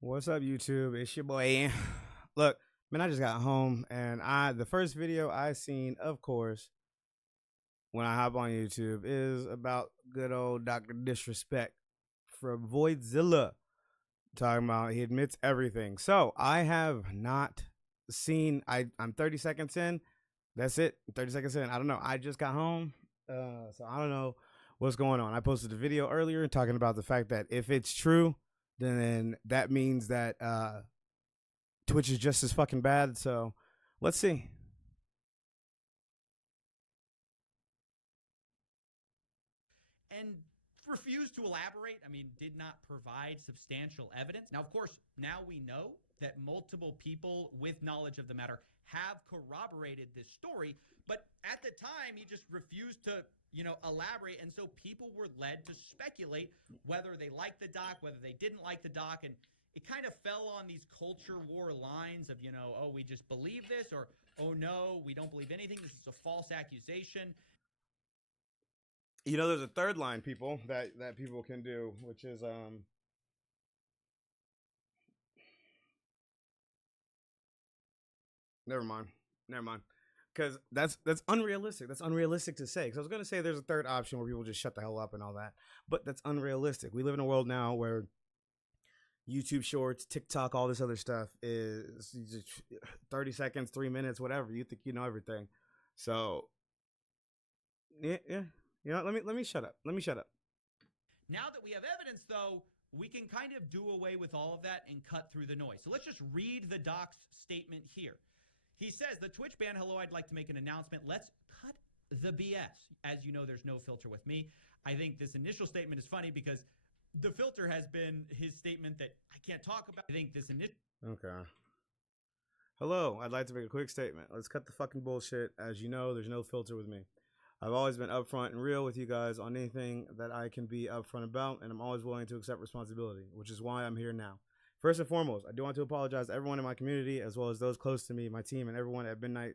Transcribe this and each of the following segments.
What's up, YouTube? It's your boy. Look, man, I just got home, and the first video I seen, of course, when I hop on YouTube, is about good old Doctor Disrespect from Voidzilla, talking about he admits everything. So I have not seen. I'm 30 seconds in. That's it. 30 seconds in. I don't know. I just got home, so I don't know what's going on. I posted a video earlier talking about the fact that if it's true, then that means that Twitch is just as fucking bad. So let's see. And refused to elaborate. I mean, did not provide substantial evidence. Now, of course, now we know that multiple people with knowledge of the matter have corroborated this story, but at the time he just refused to, elaborate, and so people were led to speculate whether they liked the doc, whether they didn't like the doc, and it kind of fell on these culture war lines of, oh, we just believe this, or oh no, we don't believe anything, this is a false accusation. You know, there's a third line, people, that people can do, which is never mind, never mind, because that's unrealistic. That's unrealistic to say. Because I was gonna say there's a third option where people just shut the hell up and all that, but that's unrealistic. We live in a world now where YouTube Shorts, TikTok, all this other stuff is just 30 seconds, 3 minutes, whatever. You think you know everything. So yeah, yeah. You know, let me shut up. Let me shut up. Now that we have evidence, though, we can kind of do away with all of that and cut through the noise. So let's just read the doc's statement here. He says, the Twitch ban, hello, I'd like to make an announcement. Let's cut the BS. As you know, there's no filter with me. I think this initial statement is funny because the filter has been his statement that I can't talk about. I think this initial. Okay. Hello, I'd like to make a quick statement. Let's cut the fucking bullshit. As you know, there's no filter with me. I've always been upfront and real with you guys on anything that I can be upfront about, and I'm always willing to accept responsibility, which is why I'm here now. First and foremost, I do want to apologize to everyone in my community, as well as those close to me, my team, and everyone at Midnight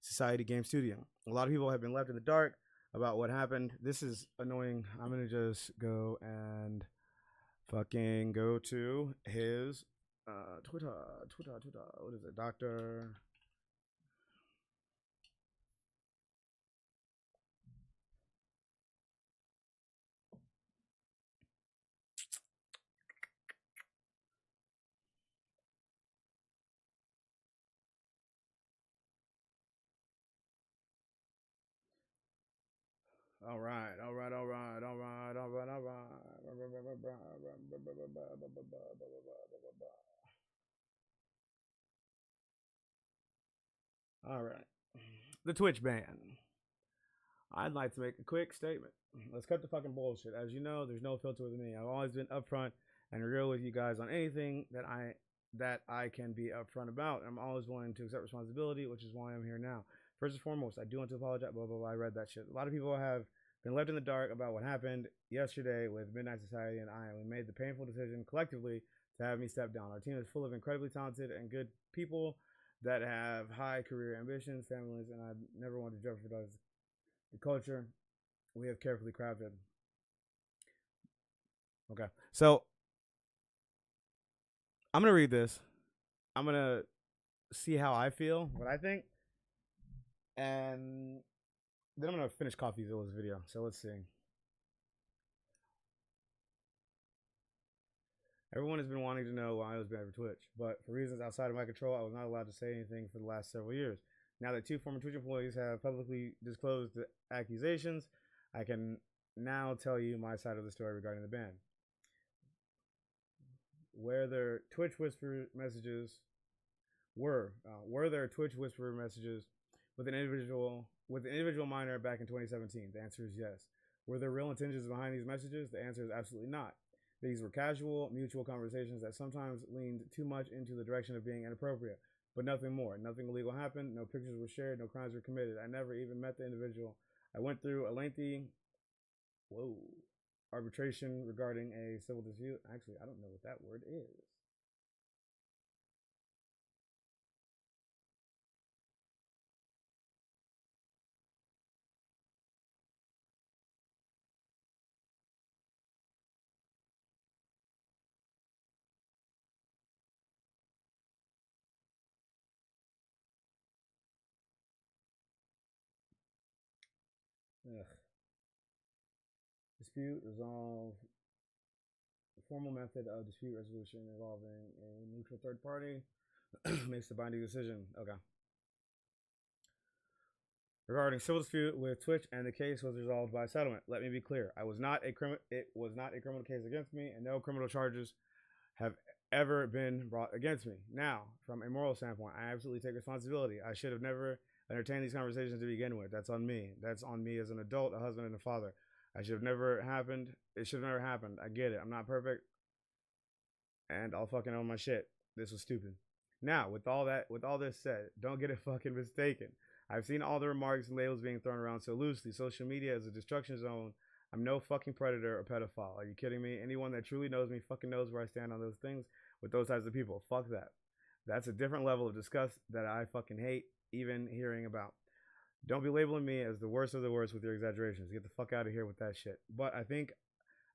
Society Game Studio. A lot of people have been left in the dark about what happened. This is annoying. I'm going to just go and fucking go to his Twitter. What is it? Doctor. All right, all right, all right, all right, all right, all right. All right. The Twitch ban. I'd like to make a quick statement. Let's cut the fucking bullshit. As you know, there's no filter with me. I've always been upfront and real with you guys on anything that I can be upfront about. I'm always willing to accept responsibility, which is why I'm here now. First and foremost, I do want to apologize. Blah blah blah. I read that shit. A lot of people have been left in the dark about what happened yesterday with Midnight Society and I. We made the painful decision collectively to have me step down. Our team is full of incredibly talented and good people that have high career ambitions, families, and I never want to jeopardize the culture we have carefully crafted. Okay, so I'm gonna read this. I'm gonna see how I feel, what I think, and then I'm gonna finish CoffeeZilla's video. So let's see. Everyone has been wanting to know why I was banned for Twitch, but for reasons outside of my control, I was not allowed to say anything for the last several years. Now that two former Twitch employees have publicly disclosed the accusations, I can now tell you my side of the story regarding the ban. Where their Twitch whisper messages were there Twitch whisper messages with an individual minor back in 2017? The answer is yes. Were there real intentions behind these messages? The answer is absolutely not. These were casual, mutual conversations that sometimes leaned too much into the direction of being inappropriate, but nothing more. Nothing illegal happened. No pictures were shared. No crimes were committed. I never even met the individual. I went through a lengthy, whoa, arbitration regarding a civil dispute. Actually, I don't know what that word is. Ugh. Dispute resolve. Formal method of dispute resolution involving a neutral third party makes the binding decision. Okay. Regarding civil dispute with Twitch, and the case was resolved by settlement. Let me be clear: it was not a criminal case against me, and no criminal charges have ever been brought against me. Now, from a moral standpoint, I absolutely take responsibility. I should have never entertained these conversations to begin with. That's on me. That's on me as an adult, a husband, and a father. I should have never happened. It should have never happened. I get it. I'm not perfect, and I'll fucking own my shit. This was stupid. Now, with all this said, don't get it fucking mistaken. I've seen all the remarks and labels being thrown around so loosely. Social media is a destruction zone. I'm no fucking predator or pedophile. Are you kidding me? Anyone that truly knows me fucking knows where I stand on those things with those types of people. Fuck that. That's a different level of disgust that I fucking hate even hearing about. Don't be labeling me as the worst of the worst with your exaggerations. Get the fuck out of here with that shit. But I think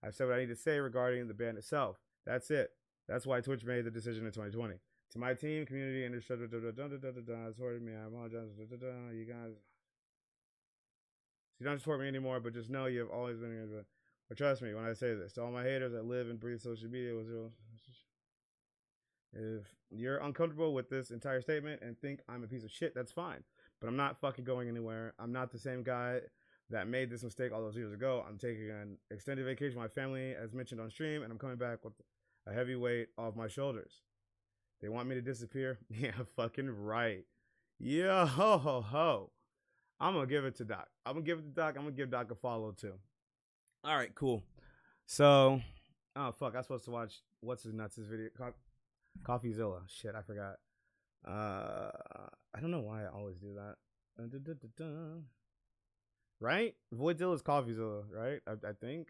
I've said what I need to say regarding the ban itself. That's it. That's why Twitch made the decision in 2020. To my team, community, and supported me. I apologize. You guys, you don't support me anymore, but just know you have always been here. But trust me when I say this. To all my haters that live and breathe social media, if you're uncomfortable with this entire statement and think I'm a piece of shit, that's fine. But I'm not fucking going anywhere. I'm not the same guy that made this mistake all those years ago. I'm taking an extended vacation with my family, as mentioned on stream, and I'm coming back with a heavy weight off my shoulders. They want me to disappear? Yeah, fucking right. Yo ho ho ho. I'm gonna give it to Doc. I'm gonna give Doc a follow too. All right, cool. So, oh fuck, I'm supposed to watch what's his nuts' video, Coffeezilla. Shit, I forgot. I don't know why I always do that. Right? Voidzilla's Coffeezilla, right? I think.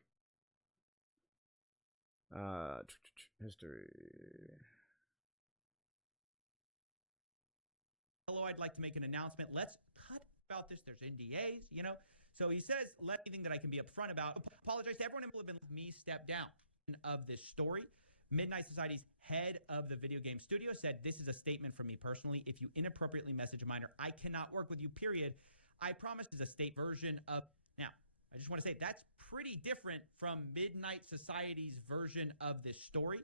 History. Hello, I'd like to make an announcement. Let's cut about this. There's NDAs, you know. So he says, let anything that I can be upfront about. Apologize to everyone who have been with me step down of this story. Midnight Society's head of the video game studio said, this is a statement from me personally. If you inappropriately message a minor, I cannot work with you, period. I promise is a state version of... Now, I just want to say that's pretty different from Midnight Society's version of this story.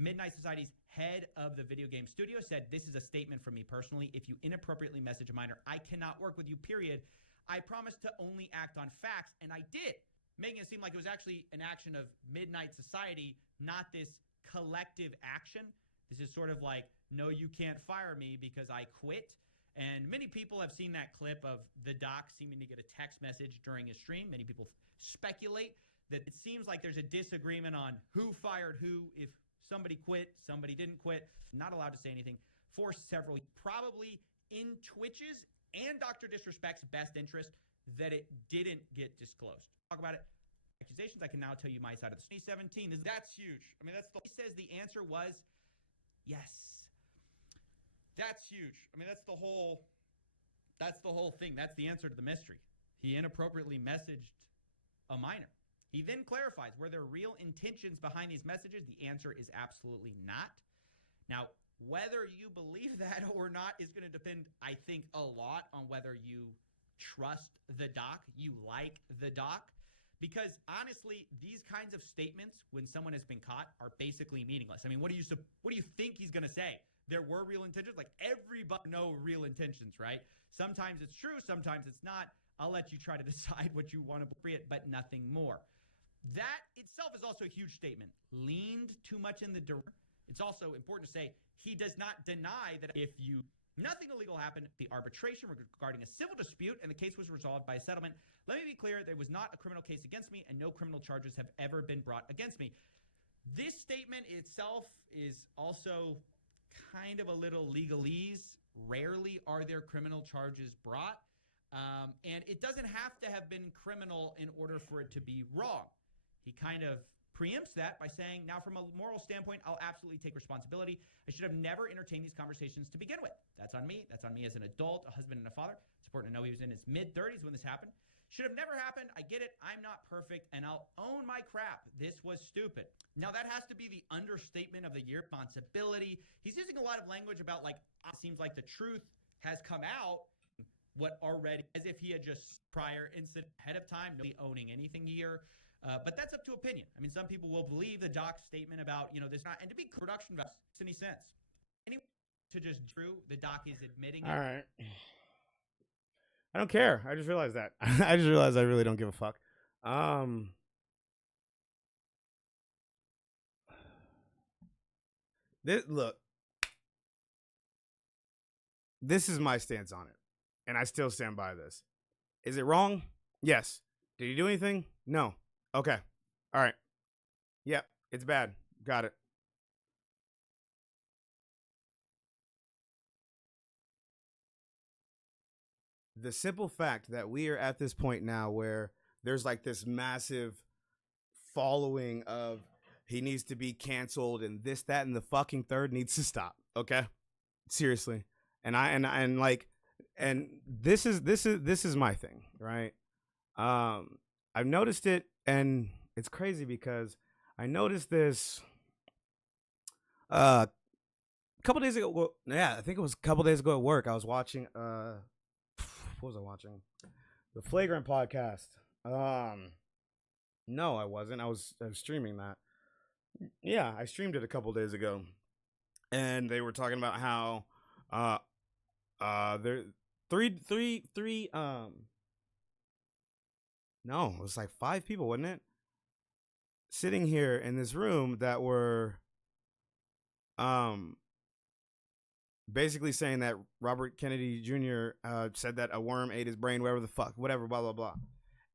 Midnight Society's head of the video game studio said, this is a statement from me personally. If you inappropriately message a minor, I cannot work with you, period. I promise to only act on facts, and I did, making it seem like it was actually an action of Midnight Society, not this collective action. This is sort of like, no, you can't fire me because I quit. And many people have seen that clip of the doc seeming to get a text message during his stream. Many people speculate that it seems like there's a disagreement on who fired who, if somebody quit, somebody didn't quit. Not allowed to say anything for several weeks. Probably in Twitch's and Dr. Disrespect's best interest that it didn't get disclosed. Talk about it. Accusations, I can now tell you my side of the 2017. That's huge. I mean, he says the answer was yes. That's huge. I mean, that's the whole thing. That's the answer to the mystery. He inappropriately messaged a minor. He then clarifies, were there real intentions behind these messages? The answer is absolutely not. Now, whether you believe that or not is going to depend, I think, a lot on whether you trust the doc, you like the doc. Because honestly, these kinds of statements, when someone has been caught, are basically meaningless. I mean, what do you think he's going to say? There were real intentions? Like, everybody know real intentions, right? Sometimes it's true, sometimes it's not. I'll let you try to decide what you want to appropriate, but nothing more. That itself is also a huge statement. Leaned too much in the direction. It's also important to say he does not deny that nothing illegal happened. The arbitration regarding a civil dispute, and the case was resolved by a settlement. Let me be clear, there was not a criminal case against me, and no criminal charges have ever been brought against me. This statement itself is also kind of a little legalese. Rarely are there criminal charges brought. And it doesn't have to have been criminal in order for it to be wrong. He kind of preempts that by saying, now from a moral standpoint, I'll absolutely take responsibility. I should have never entertained these conversations to begin with. That's on me. That's on me as an adult, a husband and a father. It's important to know he was in his mid-30s when this happened. Should have never happened. I get it. I'm not perfect, and I'll own my crap. This was stupid. Now, that has to be the understatement of the year. Responsibility. He's using a lot of language about, like, it seems like the truth has come out. what already, as if he had just prior incident ahead of time, nobody owning anything here. But that's up to opinion. I mean, some people will believe the doc's statement about, this not, and to be production values, makes any sense. Anyway, to just true, the doc is admitting All it. right. I don't care. I just realized that. I just realized I really don't give a fuck. Look, this is my stance on it, and I still stand by this. Is it wrong? Yes. Did he do anything? No. Okay. All right. Yep. It's bad. Got it. The simple fact that we are at this point now where there's like this massive following of he needs to be canceled and this, that, and the fucking third needs to stop. Okay. Seriously. And this is my thing, right? I've noticed it, and it's crazy because I noticed this a couple days ago. Well, yeah, I think it was a couple days ago at work. I was watching what was I watching? The Flagrant podcast. No, I wasn't. I was streaming that. Yeah, I streamed it a couple days ago, and they were talking about how there three no, it was like 5 people, wasn't it? Sitting here in this room that were basically saying that Robert Kennedy Jr. Said that a worm ate his brain, whatever the fuck, whatever, blah blah blah.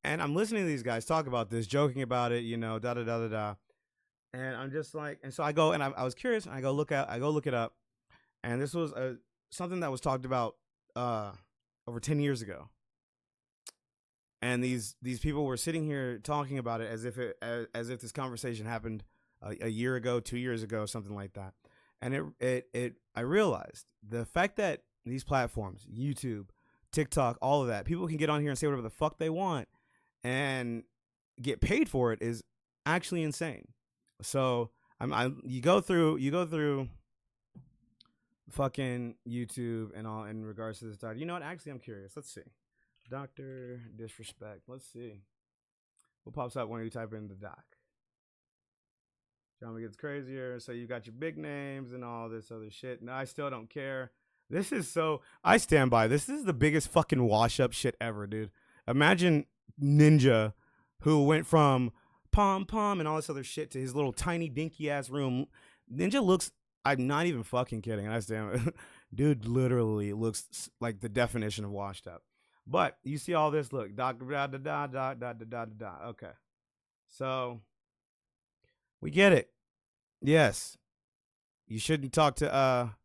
And I'm listening to these guys talk about this, joking about it, da da da da da. And I'm just like, and so I go and I was curious, and I go look it up, and this was something that was talked about over 10 years ago. And these people were sitting here talking about it as if this conversation happened a year ago, 2 years ago, something like that. And I realized the fact that these platforms, YouTube, TikTok, all of that, people can get on here and say whatever the fuck they want and get paid for it is actually insane. So you go through fucking YouTube and all in regards to this doctor. You know what? Actually, I'm curious. Let's see. Doctor Disrespect. Let's see. What pops up when you type in the doc? Drama gets crazier. So you got your big names and all this other shit. No, I still don't care. This is so... I stand by this. This is the biggest fucking wash-up shit ever, dude. Imagine Ninja, who went from pom and all this other shit to his little tiny dinky ass room. Ninja looks... I'm not even fucking kidding. I stand... Dude literally looks like the definition of washed up. But you see all this, look, da da da da da da da da. Okay, so we get it. Yes, you shouldn't talk to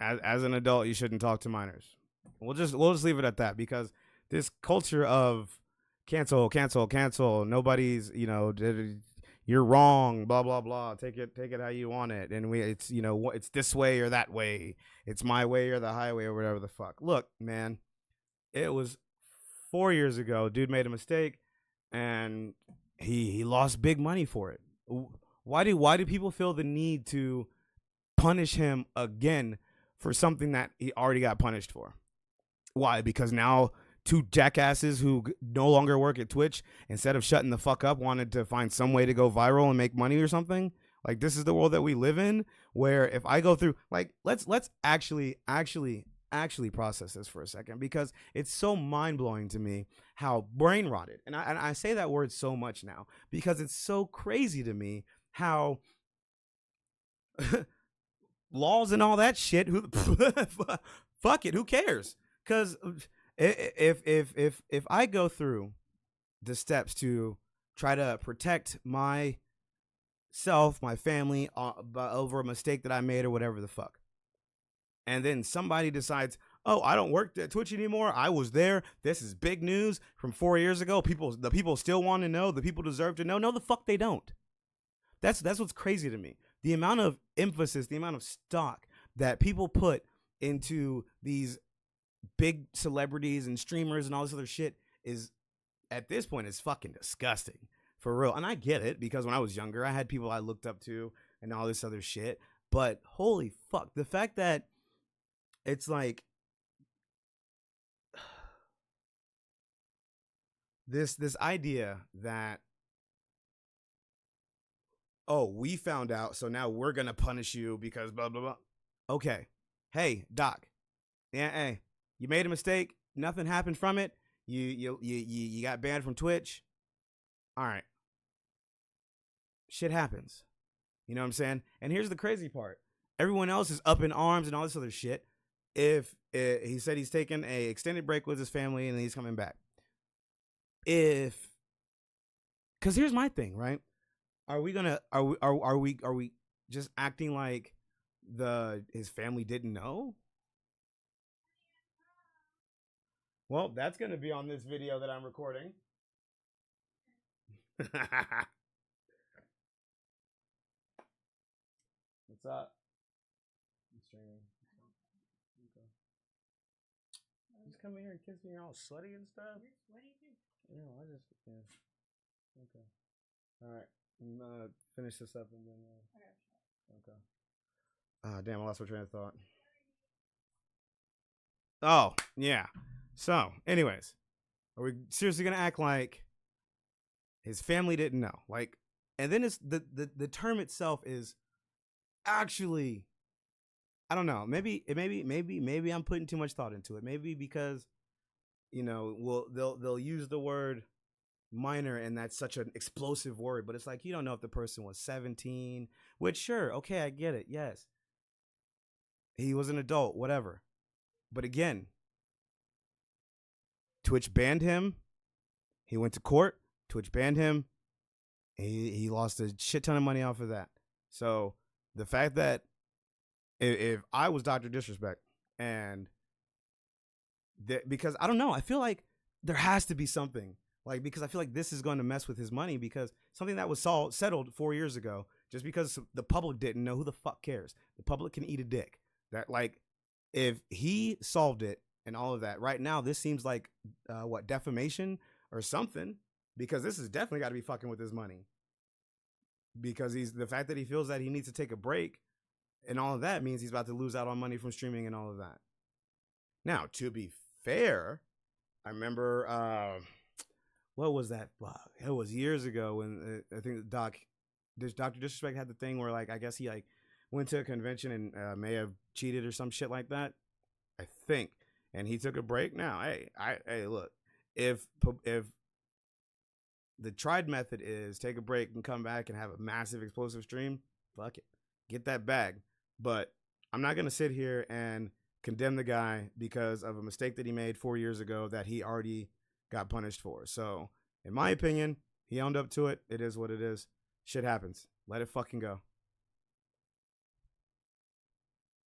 as an adult. You shouldn't talk to minors. We'll just leave it at that because this culture of cancel. Nobody's you're wrong. Blah blah blah. Take it how you want it. And it's it's this way or that way. It's my way or the highway or whatever the fuck. Look, man, it was 4 years ago. Dude made a mistake, and he lost big money for it. Why do people feel the need to punish him again for something that he already got punished for? Why? Because now 2 jackasses who no longer work at Twitch, instead of shutting the fuck up, wanted to find some way to go viral and make money or something. Like, this is the world that we live in, where if I go through, like, let's actually process this for a second, because it's so mind-blowing to me how brain rotted, and I say that word so much now because it's so crazy to me how laws and all that shit, fuck it, who cares? Because if I go through the steps to try to protect myself, my family, over a mistake that I made or whatever the fuck, and then somebody decides, oh, I don't work at Twitch anymore, I was there, this is big news from 4 years ago, the people still want to know, the people deserve to know. No, the fuck they don't. That's what's crazy to me. The amount of emphasis, the amount of stock that people put into these big celebrities and streamers and all this other shit is, at this point, is fucking disgusting, for real. And I get it, because when I was younger, I had people I looked up to and all this other shit. But holy fuck, the fact that it's like this idea that, oh, we found out, so now we're gonna punish you because blah blah blah. Okay, hey doc, yeah, hey, you made a mistake. Nothing happened from it. You got banned from Twitch. All right, shit happens. You know what I'm saying? And here's the crazy part: everyone else is up in arms and all this other shit. If he said he's taking a extended break with his family and he's coming back, because here's my thing, right? Are we just acting like his family didn't know? Well, that's gonna be on this video that I'm recording. What's up? I'm streaming. Okay. Just come in here and kiss me. You're all sweaty and stuff. You're sweaty too. Yeah, Okay. All right. I'm gonna finish this up and then. Okay. Damn, I lost my train of thought. Oh, yeah. So, anyways, are we seriously gonna act like his family didn't know? Like, and then it's the term itself is actually, I don't know. Maybe I'm putting too much thought into it. Maybe because, they'll use the word minor, and that's such an explosive word, but it's like you don't know if the person was 17, which sure, okay, I get it. Yes. He was an adult, whatever. But again, Twitch banned him. He went to court. Twitch banned him. He lost a shit ton of money off of that. So the fact that if I was Dr. Disrespect and because I don't know, I feel like there has to be something. Like, because I feel like this is going to mess with his money, because something that was settled 4 years ago, just because the public didn't know, who the fuck cares? The public can eat a dick. That, like, if he solved it and all of that, right now this seems like defamation or something, because this has definitely got to be fucking with his money, because the fact that he feels that he needs to take a break and all of that means he's about to lose out on money from streaming and all of that. Now, to be fair, I remember what was that? It was years ago when I think Dr. Disrespect had the thing where, like, I guess he like went to a convention and may have cheated or some shit like that, I think, and he took a break. Now, hey, look, if the tried method is take a break and come back and have a massive explosive stream, fuck it, get that bag. But I'm not gonna sit here and condemn the guy because of a mistake that he made 4 years ago that he already got punished for. So, in my opinion, he owned up to it. It is what it is. Shit happens. Let it fucking go.